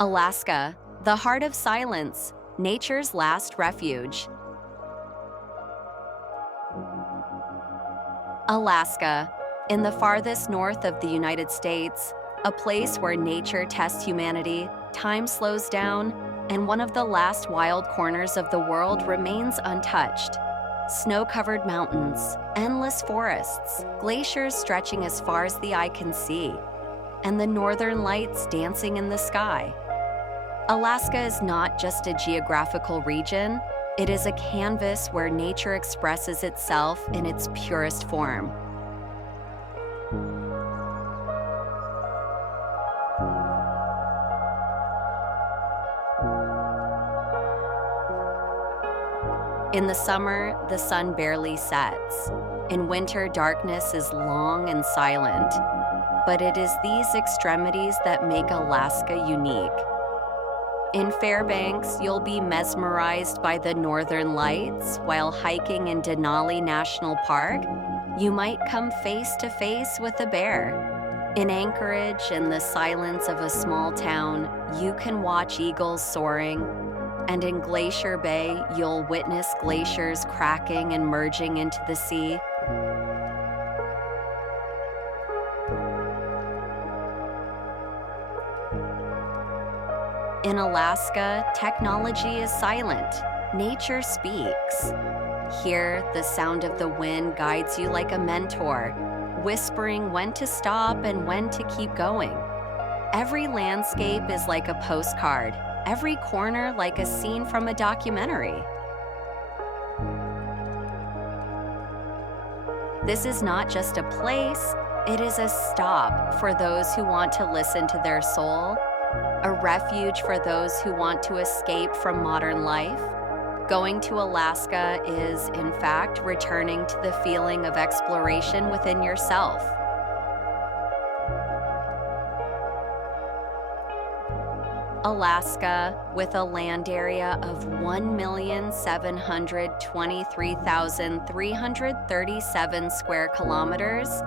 Alaska, the heart of silence, nature's last refuge. Alaska, in the farthest north of the United States, a place where nature tests humanity, time slows down, and one of the last wild corners of the world remains untouched. Snow-covered mountains, endless forests, glaciers stretching as far as the eye can see, and the northern lights dancing in the sky. Alaska is not just a geographical region, it is a canvas where nature expresses itself in its purest form. In the summer, the sun barely sets. In winter, darkness is long and silent. But it is these extremities that make Alaska unique. In Fairbanks, you'll be mesmerized by the northern lights, while hiking in Denali National Park, you might come face to face with a bear. In Anchorage, in the silence of a small town, you can watch eagles soaring. And in Glacier Bay, you'll witness glaciers cracking and merging into the sea. In Alaska, technology is silent. Nature speaks. Here, the sound of the wind guides you like a mentor, whispering when to stop and when to keep going. Every landscape is like a postcard, every corner like a scene from a documentary. This is not just a place, it is a stop for those who want to listen to their soul, a refuge for those who want to escape from modern life. Going to Alaska is, in fact, returning to the feeling of exploration within yourself. Alaska, with a land area of 1,723,337 square kilometers,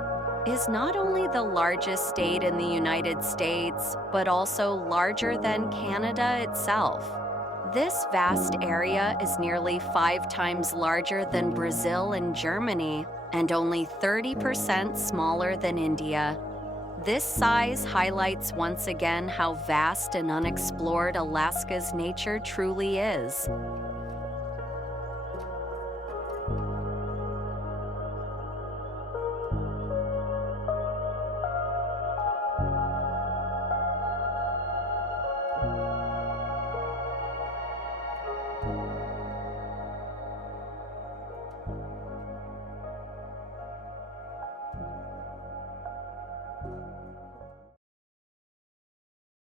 is not only the largest state in the United States, but also larger than Canada itself. This vast area is nearly 5 times larger than Brazil and Germany, and only 30% smaller than India. This size highlights once again how vast and unexplored Alaska's nature truly is.